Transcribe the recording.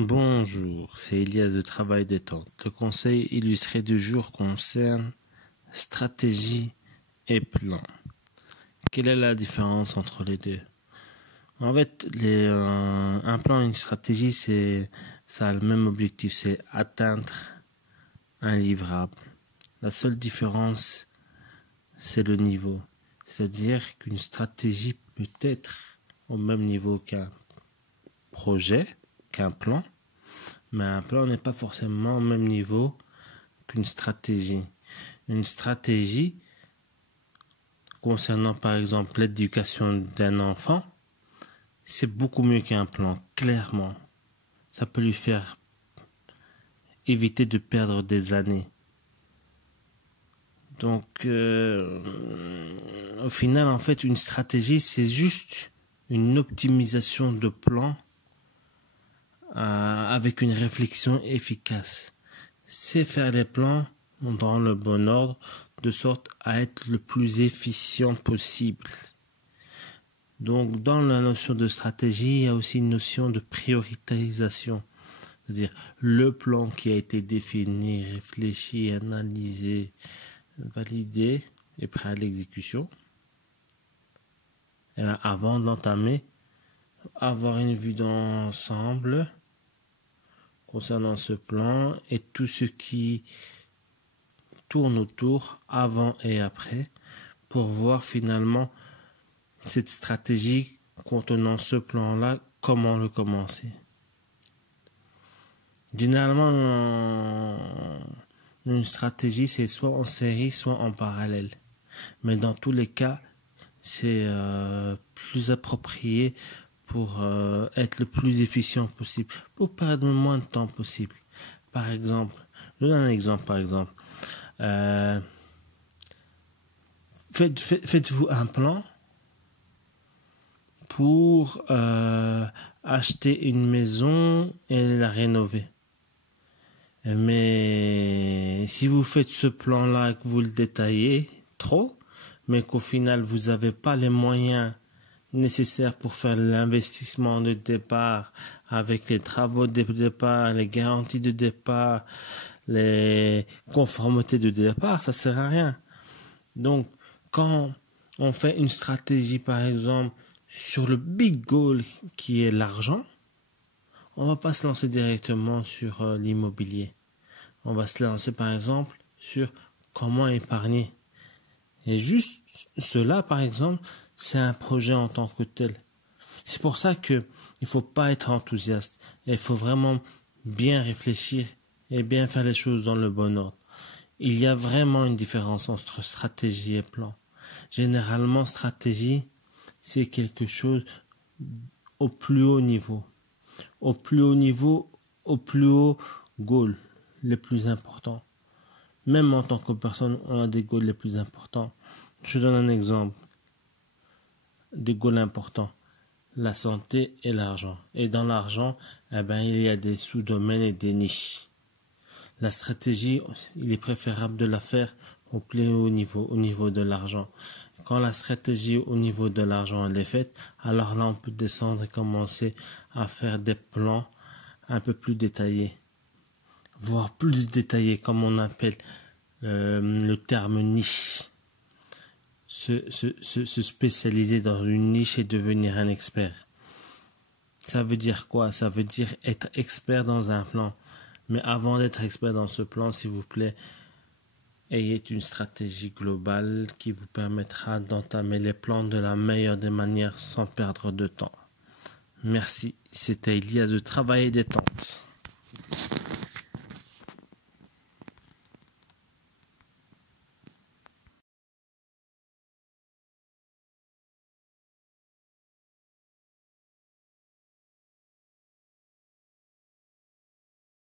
Bonjour, c'est Elias de Travail Détente. Le conseil illustré du jour concerne stratégie et plan. Quelle est la différence entre les deux? En fait, un plan et une stratégie, ça a le même objectif, c'est atteindre un livrable. La seule différence, c'est le niveau. C'est-à-dire qu'une stratégie peut être au même niveau qu'un projet, qu'un plan, mais un plan n'est pas forcément au même niveau qu'une stratégie. Une stratégie concernant par exemple l'éducation d'un enfant, c'est beaucoup mieux qu'un plan, clairement. Ça peut lui faire éviter de perdre des années. Donc, au final, en fait, une stratégie, c'est juste une optimisation de plan avec une réflexion efficace. C'est faire les plans dans le bon ordre, de sorte à être le plus efficient possible. Donc, dans la notion de stratégie, il y a aussi une notion de priorisation. C'est-à-dire, le plan qui a été défini, réfléchi, analysé, validé et prêt à l'exécution. Et avant d'entamer, avoir une vue d'ensemble concernant ce plan et tout ce qui tourne autour, avant et après, pour voir finalement cette stratégie contenant ce plan-là, comment le commencer. Généralement, une stratégie, c'est soit en série, soit en parallèle. Mais dans tous les cas, c'est plus approprié pour être le plus efficient possible, pour perdre le moins de temps possible. Par exemple, je donne un exemple, par exemple. Faites-vous un plan pour acheter une maison et la rénover. Mais si vous faites ce plan-là et que vous le détaillez trop, mais qu'au final vous n'avez pas les moyens nécessaires pour faire l'investissement de départ avec les travaux de départ, les garanties de départ, les conformités de départ, ça sert à rien. Donc, quand on fait une stratégie, par exemple, sur le big goal qui est l'argent, on va pas se lancer directement sur l'immobilier. On va se lancer, par exemple, sur comment épargner. Et juste cela, par exemple, c'est un projet en tant que tel. C'est pour ça que il faut pas être enthousiaste. Il faut vraiment bien réfléchir et bien faire les choses dans le bon ordre. Il y a vraiment une différence entre stratégie et plan. Généralement, stratégie, c'est quelque chose au plus haut niveau. Au plus haut niveau, au plus haut goal, les plus importants. Même en tant que personne, on a des goals les plus importants. Je donne un exemple. Des goals importants. La santé et l'argent. Et dans l'argent, il y a des sous-domaines et des niches. La stratégie, il est préférable de la faire au plus haut niveau de l'argent. Quand la stratégie au niveau de l'argent elle est faite, alors là on peut descendre et commencer à faire des plans un peu plus détaillés, voire plus détaillés comme on appelle le terme niche. Se spécialiser dans une niche et devenir un expert. Ça veut dire quoi? Ça veut dire être expert dans un plan. Mais avant d'être expert dans ce plan, s'il vous plaît, ayez une stratégie globale qui vous permettra d'entamer les plans de la meilleure des manières sans perdre de temps. Merci, c'était Elias de Travail et Détente.